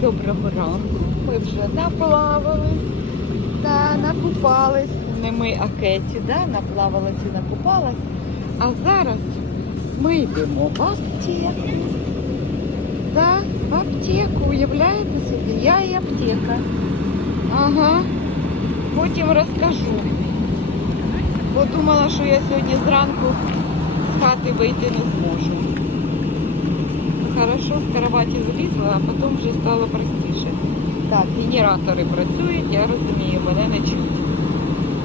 Доброго ранку. Ми вже наплавались та накупались. Не ми, а Кеті, да? наплавалась і накупалась. А зараз ми йдемо в аптеку. Да, в аптеку, уявляєте собі? Я і аптека. Ага. Потім розкажу. Бо думала, що я сьогодні зранку з хати вийти не зможу. Хорошо з кроваті вилізла, а потім вже стало простіше. Так, генератори працюють, я розумію, мене не чуть.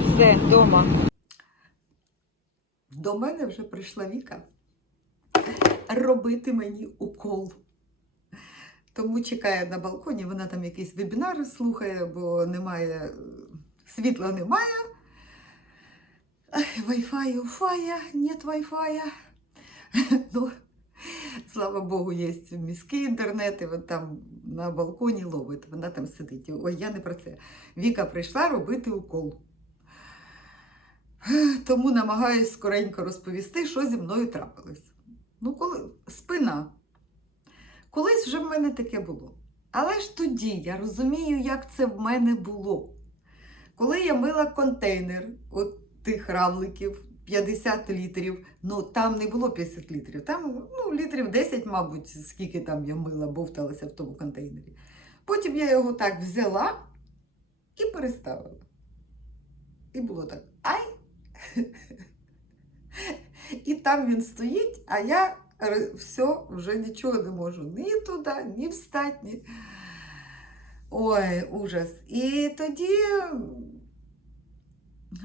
Все, вдома. До мене вже прийшла Віка робити мені укол. Тому чекає на балконі, вона там якийсь вебінар слухає, бо немає, світла немає. Wi-Fi, уфая, нет Wi-Fi. Ну, слава Богу, є міський інтернет, і от там на балконі ловить, вона там сидить. Ой, я не про це. Віка прийшла робити укол. Тому намагаюсь скоренько розповісти, що зі мною трапилось. Ну, коли спина. Колись вже в мене таке було. Але ж тоді я розумію, як це в мене було. Коли я мила контейнер от тих равликів 50 літрів, ну там не було 50 літрів, там ну, літрів 10, мабуть, скільки там я мила, бовталася в тому контейнері. Потім я його так взяла і переставила. І було так. Ай! І там він стоїть, а я все, вже нічого не можу. Ні туди, ні встати, ні. Ой, ужас. І тоді.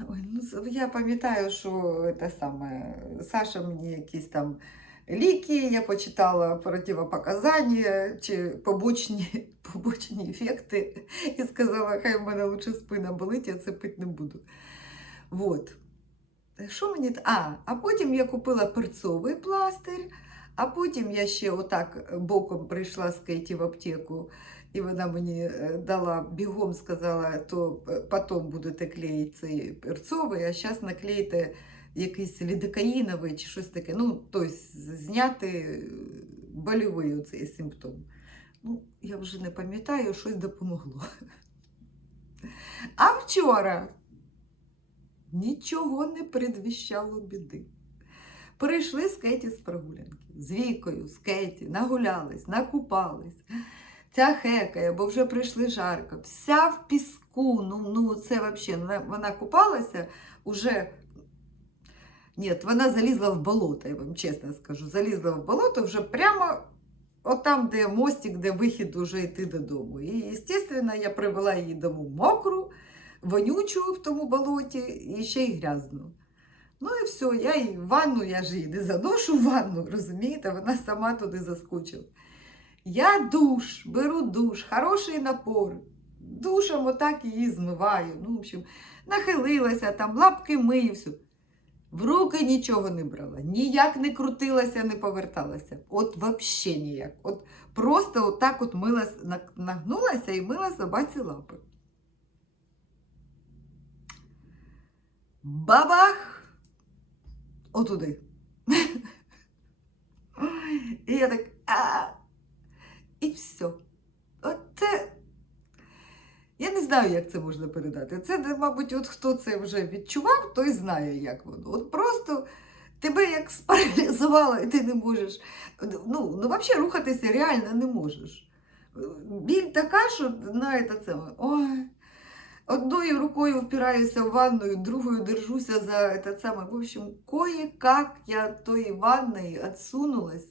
Ой, ну, з- я пам'ятаю, що це саме, Саша мені якісь там ліки, я почитала противопоказання чи побочні, побочні ефекти і сказала, хай в мене лучше спина болить, я це пити не буду. Вот. Що мені? т- А, а потім я купила перцовий пластир, а потім я ще отак боком прийшла з Кейті в аптеку, І вона мені е, дала бігом, сказала, то е, потім будете клеїти цей перцовий, а зараз наклейте якийсь лідокаїновий чи щось таке. Ну, тобто зняти е, больовий оцей симптом. Ну, я вже не пам'ятаю, щось допомогло. А вчора нічого не предвіщало біди. Прийшли з Кеті з прогулянки, з Вікою, з Кеті, нагулялись, накупались. Ця хекає, бо вже прийшли жарко. Вся в піску. Ну, ну це взагалі, вона, купалася уже. Ні, вона залізла в болото, я вам чесно скажу. Залізла в болото вже прямо отам, де мостик, де вихід уже йти додому. І, звісно, я привела її дому мокру, вонючу в тому болоті і ще й грязну. Ну і все, я її в ванну, я ж її не заношу в ванну, розумієте, вона сама туди заскочила. Я душ, беру душ, хороший напор. Душем отак її змиваю. Ну, в общем, нахилилася, там лапки мию, все. В руки нічого не брала, ніяк не крутилася, не поверталася. От взагалі ніяк. От просто отак от мила, нагнулася і мила собаці лапи. Бабах! Отуди. І я так. Все. Оце. Я не знаю, як це можна передати. Це, мабуть, от хто це вже відчував, той знає, як воно. От просто тебе як спаралізувало, і ти не можеш. Ну, ну взагалі рухатися реально не можеш. Біль така, що знаєте, це. Ой. Одною рукою впираюся в ванну, другою держуся за это саме. В общем, кое-как я тої ванної відсунулась.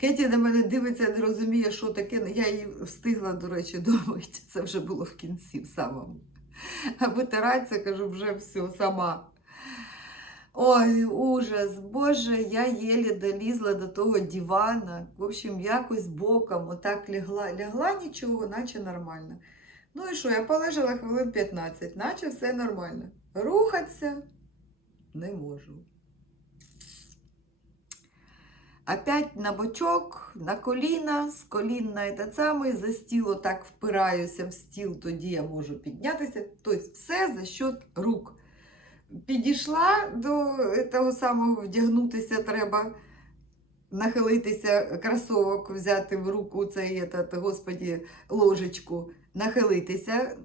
Кеті на мене дивиться, не розуміє, що таке. Я її встигла, до речі, домити. Це вже було в кінці в самому. А витиратися, кажу, вже все сама. Ой, ужас, Боже, я єлі долізла до того дивана. В общем, якось боком отак лягла. Лягла нічого, наче нормально. Ну і що, я полежала хвилин 15, наче все нормально. Рухатися не можу. Опять на бочок, на коліна, з колін на этот самий, за стіл отак впираюся в стіл, тоді я можу піднятися. Тобто все за счет рук. Підійшла до того самого, вдягнутися треба. нахилитися, кросовок взяти в руку цей, этот, господі, ложечку, нахилитися.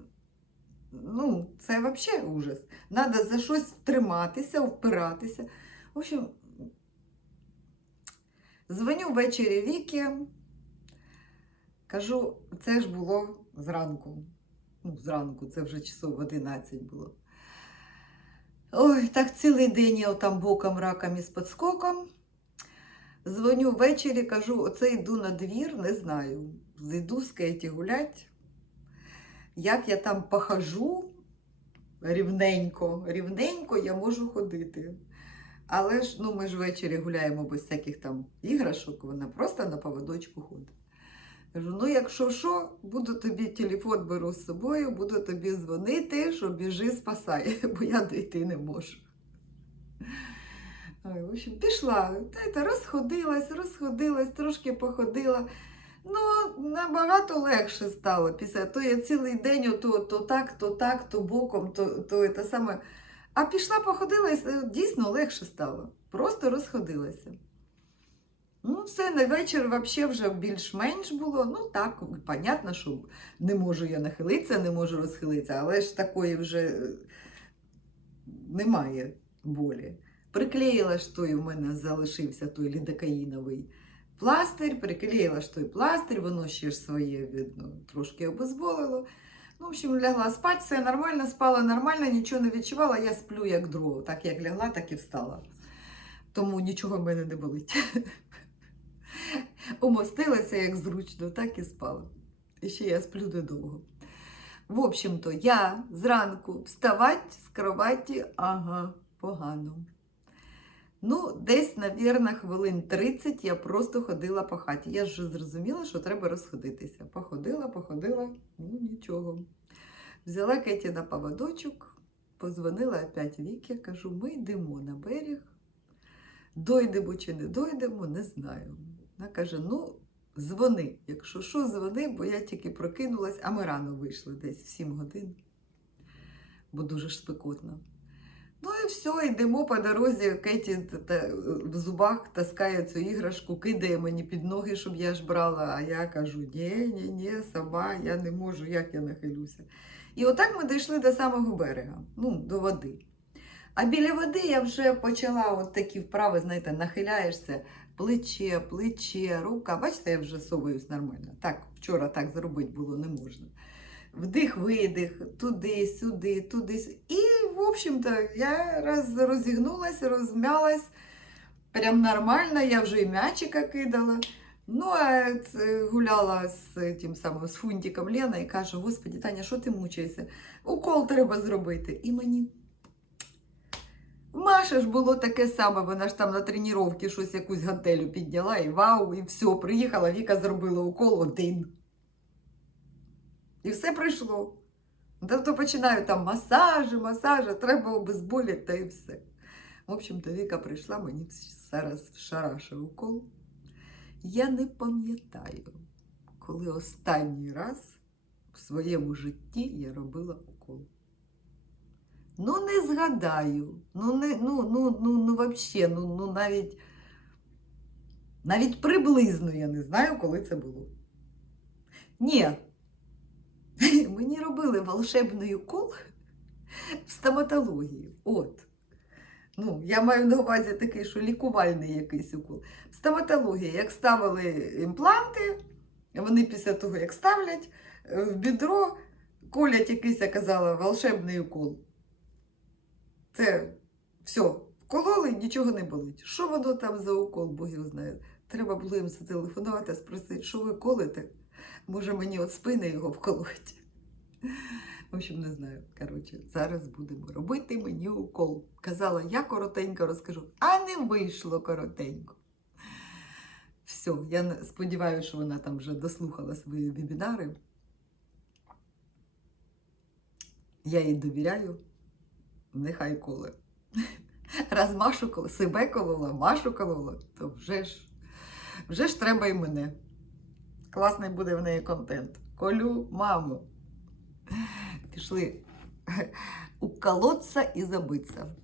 Ну, це взагалі ужас. Надо за щось триматися, впиратися. В общем, дзвоню ввечері Вікі, кажу, це ж було зранку. Ну, зранку, це вже часов 11 було. Ой, так цілий день я там боком, раком і з підскоком. Дзвоню ввечері, кажу, оце йду на двір, не знаю. Зайду з Кеті гулять. Як я там похожу рівненько, рівненько я можу ходити. Але ж ну, ми ж ввечері гуляємо без всяких там іграшок, вона просто на поводочку ходить. Кажу, ну якщо що, буду тобі телефон беру з собою, буду тобі дзвонити, що біжи, спасай, бо я дійти не можу. В общем, пішла, та, розходилась, розходилась, трошки походила. Ну, набагато легше стало після того. Я цілий день то, то так, то так, то боком, то, то те саме. А пішла, походила е, дійсно легше стало. Просто розходилася. Ну, все, на вечір взагалі вже більш-менш було. Ну так, понятно, що не можу я нахилитися, не можу розхилитися, але ж такої вже е, немає болі. Приклеїла ж той, у мене залишився той лідокаїновий пластир, приклеїла ж той пластир, воно ще ж своє видно, трошки обезболило. Ну, в общем, лягла спати, все нормально, спала нормально, нічого не відчувала. Я сплю як дрова. Так як лягла, так і встала. Тому нічого в мене не болить. Умостилася як зручно, так і спала. І ще я сплю недовго. В общем-то, я зранку вставати з кроваті, ага, погано. Ну, десь, навірно, хвилин 30 я просто ходила по хаті. Я ж зрозуміла, що треба розходитися. Походила, походила, ну нічого. Взяла Кеті на поводочок, позвонила опять Вікі, кажу, ми йдемо на берег. Дойдемо чи не дойдемо, не знаю. Вона каже: ну, дзвони. Якщо що, дзвони, бо я тільки прокинулась, а ми рано вийшли десь в 7 годин, бо дуже ж спекотно. Ну і все, йдемо по дорозі. Кеті в зубах таскає цю іграшку, кидає мені під ноги, щоб я ж брала. А я кажу: ні, ні, ні, сама, я не можу, як я нахилюся. І отак ми дійшли до самого берега, ну, до води. А біля води я вже почала от такі вправи, знаєте, нахиляєшся, плече, плече, рука. Бачите, я вже совуюсь нормально. Так, вчора так зробити було не можна. Вдих, видих, туди, сюди, туди. І, в общем-то, я роз, розігнулась, розм'ялась. Прям нормально, я вже і м'ячика кидала. Ну, а гуляла з тим самим з фунтиком Лена і каже: Господи, Таня, що ти мучаєшся? Укол треба зробити. І мені. Маша ж було таке саме, вона ж там на тренувці щось якусь гантелю підняла, і вау, і все, приїхала, Віка зробила укол один. І все пройшло. Тобто починаю там масажі, масажі, треба обезболити та і все. В общем-то, Віка прийшла, мені зараз шарашив укол. Я не пам'ятаю, коли останній раз в своєму житті я робила укол. Ну, не згадаю. Ну, не, ну, ну, ну, ну, вообще, ну, ну навіть, навіть приблизно я не знаю, коли це було. Ні. Мені робили волшебний укол в стоматології. От. Ну, я маю на увазі такий, що лікувальний якийсь укол. В стоматології, як ставили імпланти, вони після того, як ставлять, е, в бідро колять якийсь, я казала, волшебний укол. Це все, вкололи, нічого не болить. Що воно там за укол, Бог його знає. Треба було їм зателефонувати, спросити, що ви колите? Може мені от спини його вколоть. В общем, не знаю. Коротше, зараз будемо робити мені укол. Казала, я коротенько розкажу, а не вийшло коротенько. Все, я сподіваюся, що вона там вже дослухала свої вебінари. Я їй довіряю, нехай коле. Раз Машу себе колола, Машу колола, то вже ж, вже ж треба і мене. Класний буде в неї контент. Колю маму. Пішли уколоться і забитися.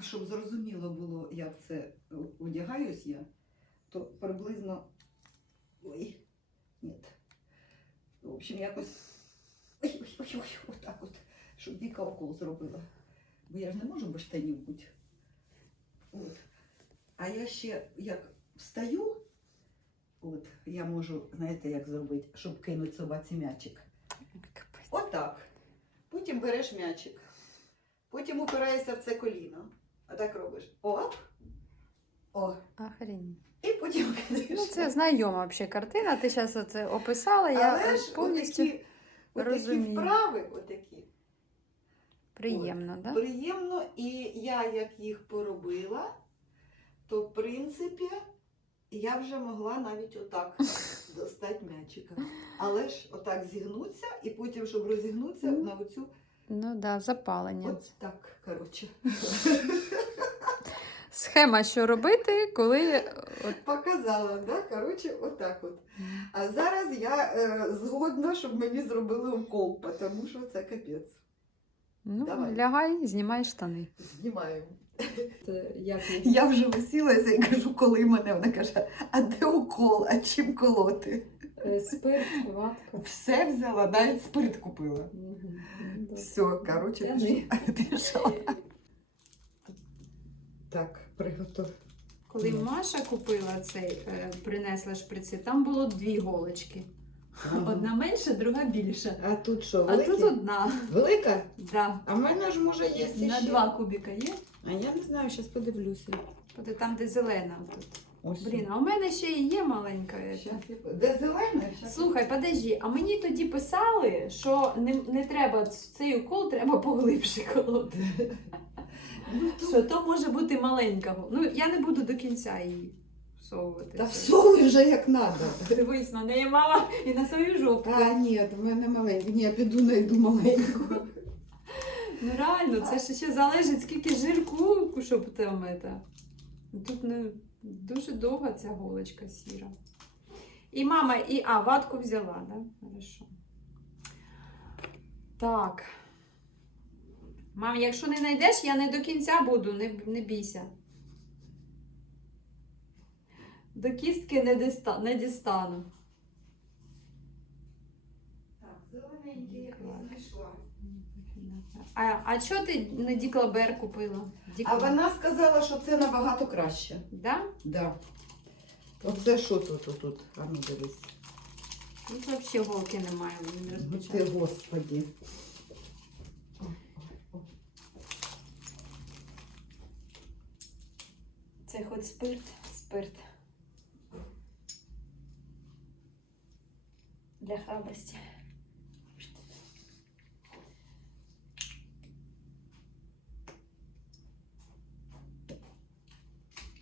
Щоб зрозуміло було, як це одягаюсь я, то приблизно. Ой, ні. В общем, якось. Ой, ой, ой, ой, отак от, щоб Віка укол зробила. Бо я ж не можу без штанів бути. От. А я ще як встаю, от, я можу, знаєте, як зробити, щоб кинути собаці м'ячик. Отак. Потім береш м'ячик. Потім упираєшся в це коліно. Отак робиш. Оп. О. Охрень. І потім кидаєш. Ну, це знайома взагалі картина. Ти зараз оце описала, я Але ж повністю отакі, отакі вправи, отакі. приємно, так? Да? Приємно, і я як їх поробила, то в принципі я вже могла навіть отак достати м'ячика. Але ж отак зігнуться, і потім, щоб розігнутися, Ну. на оцю Ну да, запалення. от так, коротше. Схема, що робити, коли от, Показала, да? коротше, отак от. А зараз я е, згодна, щоб мені зробили укол, тому що це капець. ну, Давай. лягай, знімай штани. Знімаємо. Це як Я вже висілася і кажу, коли мене. Вона каже, а де укол, а чим колоти? Е, спирт, ватка. Все взяла, навіть спирт купила. Все, коротше, Тяни. пішла. Так, приготов. Коли Маша купила цей, е, принесла шприци, там було дві голочки. Одна менша, друга більша. А тут що, А тут одна. Велика? Да. А в мене ж може є На два кубіка є. А я не знаю, зараз подивлюся. От там, де зелена. Тут. Ось. Блін, а у мене ще і є маленька. Щас я по- Де зелене? Щас Слухай, подожди, а мені тоді писали, що не, не треба цей укол, треба поглибше колоти. Ну, Що то може бути маленька. Ну, я не буду до кінця її всовувати. Та Це- всовуй вже як треба. Дивись на неї, мама, і на свою жопу. А, ні, в мене маленька. Ні, я піду найду маленьку. Ну реально, це ж ще залежить, скільки жирку, щоб там это. Тут не дуже довга ця голочка сіра. І мама, і а, ватку взяла, да? Хорошо. Так. Мам, якщо не знайдеш, я не до кінця буду, не, не бійся. До кістки не, диста, не дістану. Так, зелененький я Так. знайшла. А, а чого ти не Діклабер купила? А Діклабер. вона сказала, що це набагато краще. Да? Да. Оце що тут отут? А ну дивись. Тут взагалі голки немає, він Ну розпочав. ти, господі. О, о, о. Це хоч спирт, спирт. Для храбрості.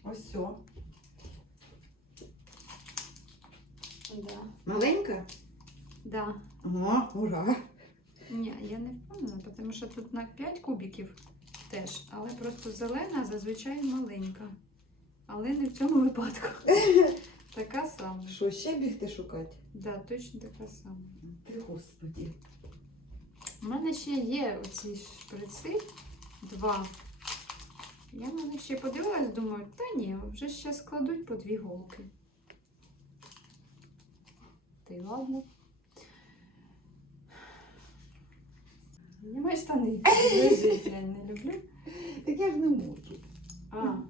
Ось все. Да. Маленька? Да. О, ура. Ні, я не впевнена, тому що тут на 5 кубиків теж, але просто зелена зазвичай маленька. Але не в цьому випадку. Така сама. Що, ще бігти шукати? Да, точно така сама. Ти, господі. У мене ще є оці шприци два. Я на них ще подивилась, думаю, та ні, вже ще складуть по дві голки. Та й ладно. Знімай штани. Лежить, я не люблю. Так я ж не можу. А,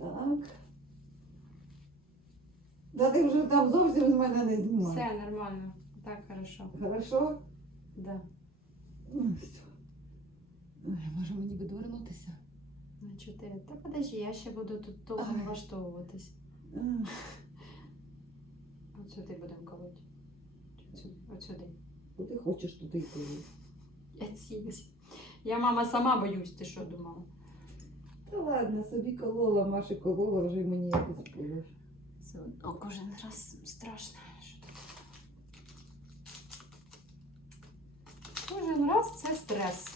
Так. Да ти вже там зовсім з мене не знімав. все нормально. Так, хорошо. Хорошо? Да. Ну, все. Ой, може мені відвернутися? На чотири. Та подожди, я ще буду тут довго Ай. влаштовуватись. А, От сюди будемо колоть. От сюди. Куди хочеш туди йти. Я цілюсь. Я мама сама боюсь, ти що думала? Та ладно, собі колола, Маші колола, вже й мені якось було. Все одно кожен раз страшно. Що таке? Кожен раз це стрес.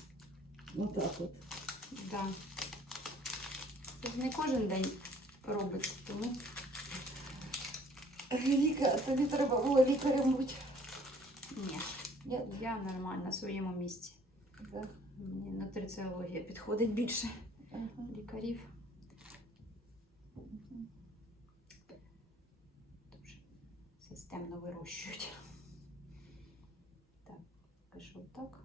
Ну так от. Да. Це ж не кожен день робить, тому Віка, тобі треба було лікарем бути. ні. Я, я нормально на своєму місці. Да? Мені нутриціологія підходить більше лікарів. Тобто системно вирощують. Так, пишу так.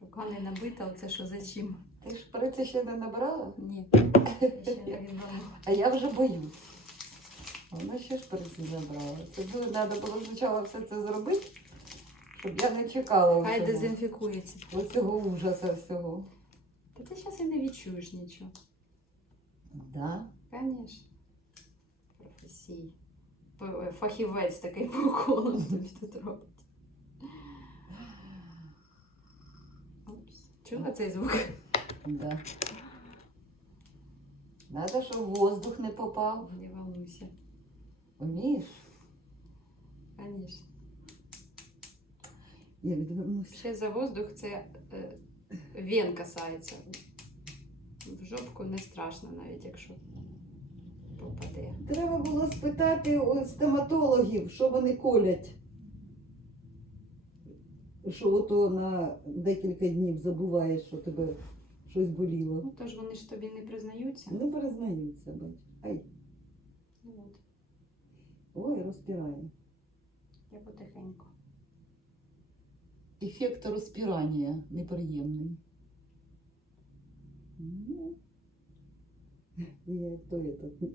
Рука не набита, оце що за чим? Ти ж шприці ще не набрала? Ні. А я вже боюсь. Вона ще шприці забрала. Тобі треба було спочатку все це зробити щоб я не чекала Хай оцього- дезінфікується. оцього ужаса всього. Та ти зараз і не відчуєш нічого. Да. Звісно. Професій. П- Фахівець такий по уколам тобі тут робить. Упс. Чула цей звук? Да. Надо, щоб воздух не попав. Не волнуйся. Вмієш? Звісно. Я відвернуся. Ще за воздух це е, вен касається. В жопку не страшно, навіть якщо попаде. Треба було спитати у стоматологів, що вони колять. Що ото на декілька днів забуваєш, що тебе щось боліло. Ну тож вони ж тобі не признаються. Не перезнаються, бач. Ай, Ну, от, ой, розпирає. я потихеньку. Ефект розпирання неприємний. Ну, я то этот.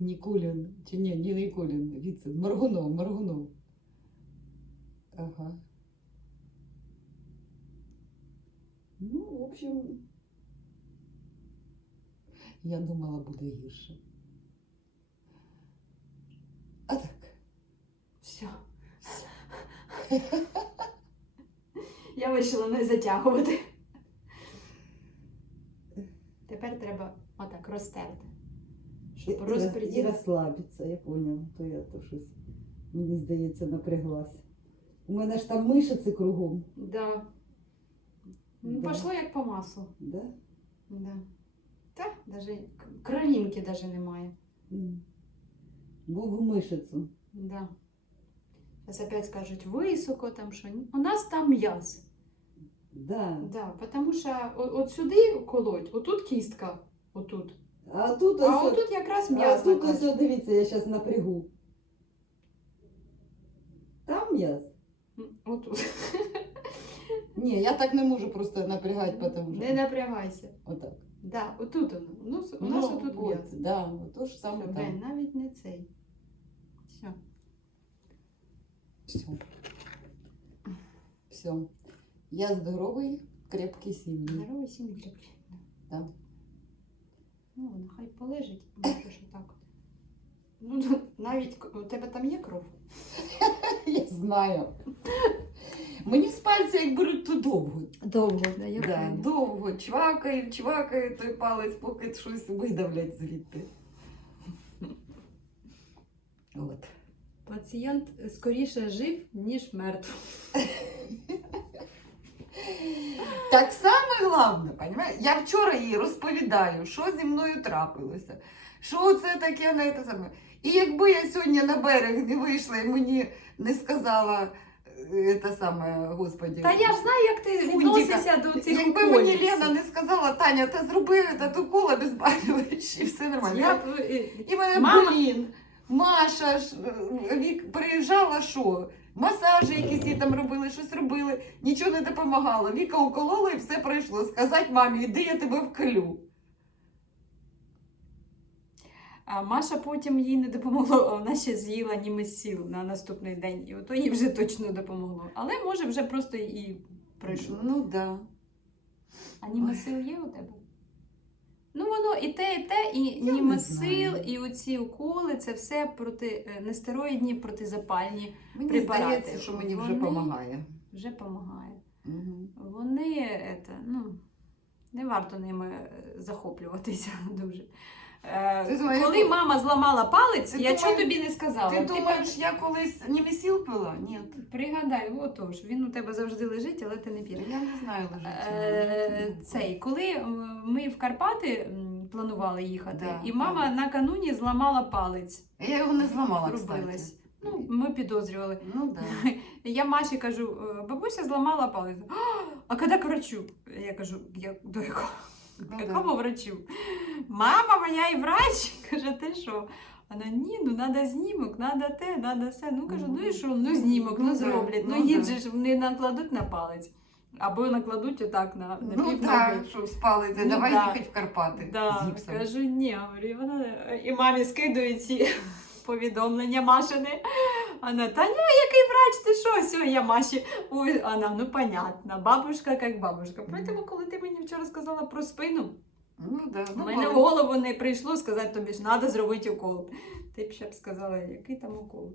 Никулин, чи ні, не Никулин, Віцин, Маргунов, Маргунов. Ага. Ну, в общем, я думала, буде гірше. А так. Все. Я вирішила не затягувати. Тепер треба отак розтерти. Щоб І, і розслабитися, я поняла. То я то щось, мені здається, напряглась. У мене ж там мишиці кругом. Да. Ну, Да. Пошло як по маслу. Да? Да. Та, даже к- кровинки даже немає. М. Богу мишицю. Да. Зараз опять скажуть високо там що. У нас там м'яз. Да. Да, тому що от сюди колоть, отут кістка, отут. А тут А ось, отут якраз а тут ось, дивіться, я зараз напрягу. Там м'яз? Отут. Ні, я так не можу просто напрягати, тому що. Не напрягайся. Отак. Да, отут воно. У нас, у нас отут от, м'яз. да, от то ж саме Все, там. Навіть не цей. Все. Все. Все. Я здоровий, крепкий, сильний. Здоровий сім'ї крепкий. Да. Ну, воно хай полежить, може що так. Ну, ну, навіть у тебе там є кров. Я знаю. Мені з пальця як беруть, то довго. Довго, да, я Да, довго чвакає, чвакає той палець, поки щось видавлять звідти. От. Пацієнт скоріше жив, ніж мертв. Так саме головне, понімаєш? Я вчора їй розповідаю, що зі мною трапилося, що це таке на це саме. І якби я сьогодні на берег не вийшла і мені не сказала е, те саме, господі. Та я ж знаю, як ти відносишся до цих Якби уколів мені. Лена не сказала, Таня, та зроби тату коло безбарюючи, і все нормально. Я б, е, І мене, Мама- блін, Маша ж е, Вік приїжджала, що? Масажі якісь їй там робили, щось робили, нічого не допомагало. Віка уколола і все пройшло. Сказати мамі, іди я тебе вколю. А Маша потім їй не допомогло, а вона ще з'їла німесіл на наступний день. І ото їй вже точно допомогло. Але може вже просто і пройшло. Ну да. А німесил є у тебе? Ну, воно і те, і те, і Я німесил, і оці уколи це все проти е, нестероїдні, протизапальні, Мені Препарати. здається, що мені вже допомагає. вже допомагає. Угу. Вони це, ну, не варто ними е, захоплюватися дуже. Е, Коли я- мама зламала палець, Ти я чого тобі не сказала? Ти думаєш, я колись німесіл пила? Ні. Пригадай, отож, він у тебе завжди лежить, але ти не п'єш. Я не знаю лежить. Е, Цей, коли е, ми в Карпати м, планували їхати, Да, і мама да. накануні зламала палець. Я його не зламала, кстати. Ну, ми підозрювали. Ну да. Я Маші кажу, «Е, бабуся зламала палець. «А, А коли к врачу? Я кажу, я до якого? Ну, К якому врачу? Мама моя і врач. Каже, ти що? Вона ні, ну треба знімок, треба те, треба все. Ну кажу, ну і що? Ну знімок, ну, Ну, зроблять. Ну, ну, да. же ж вони накладуть на палець. Або накладуть отак на, на Ну так, ноги. щоб спалиться, Ну, давай да. їхати в Карпати Да, кажу, ні, говорю, і вона і мамі скидує ці повідомлення Машини. Вона, та ні, який врач, ти що? Все, я Маші. Ой, вона, ну понятно, бабушка як бабушка. Поэтому, коли ти мені вчора сказала про спину, Ну, да, у ну, мене в голову не прийшло сказати тобі ж треба зробити укол. Ти б ще б сказала, який там укол.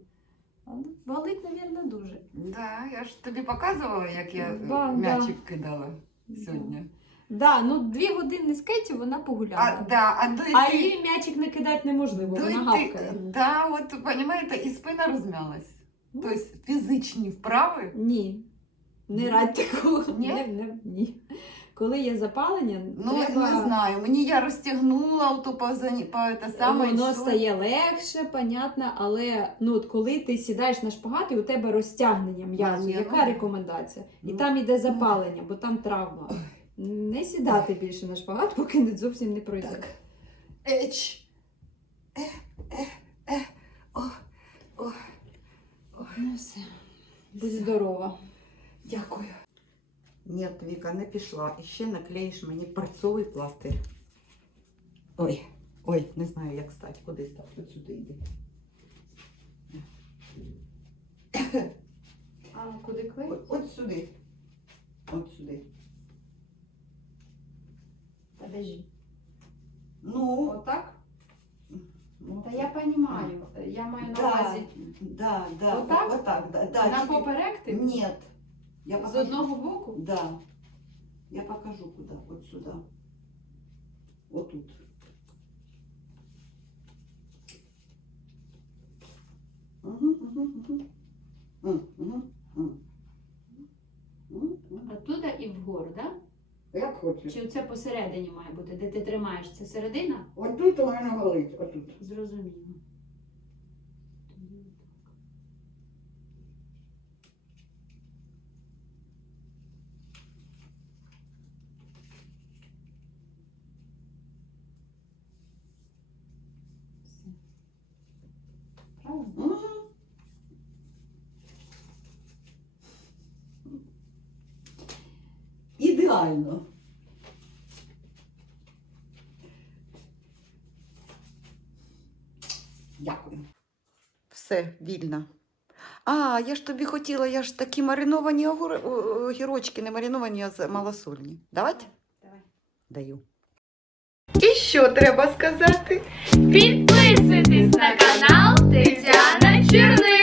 Ну, Болить, мабуть, дуже. Да, я ж тобі показувала, як я е, Да, м'ячик кидала сьогодні. Да, ну дві години з Кеті вона А, да, а дойти, А її м'ячик не кидати неможливо, вона дойти, гавкає. да, от, понимаєте, і спина розм'ялась. Ну. Тобто фізичні вправи, Ні. Не радь такого. Ні? Не, не, ні. Коли є запалення, ну, треба... не знаю, мені я розтягнула ото по, зані- по те саме. Воно все. стає легше, понятно, але ну, от коли ти сідаєш на шпагат і у тебе розтягнення м'язу, Ні, яка ну, рекомендація? І ну, там іде запалення, бо там травма. Не сідати більше на шпагат, поки не зовсім не пройде. Так. Еч. Е, е, е. О, о. Ну все. Будь здорова. Дякую. Ні, Віка, не пішла. І ще наклеїш мені парцовий пластир. Ой, ой, не знаю, як стати. Куди стати? От сюди йди. А куди клей? От, от сюди. От сюди. Подожди. Ну, Отак? ну, Та я розумію. Я маю на Да, увазі. да, да. Отак? Отак, да, да. На тільки- поперек ти? Ні. Я З покажу. одного боку? Да. Я покажу куда. Вот сюда. Вот тут. Угу, угу, угу. Угу, угу. Оттуда і вгору, так? Як хочеш. Чи це посередині має бути, де ти тримаєш? Це середина? Отут тут у мене горить, отут. Зрозуміло. ідеально. Дякую. Все, вільно. А, я ж тобі хотіла, я ж такі мариновані огірочки, не мариновані, а малосольні. Давайте? Давай. Даю. І що треба сказати? Підписуйтесь на канал Тетяна Черни.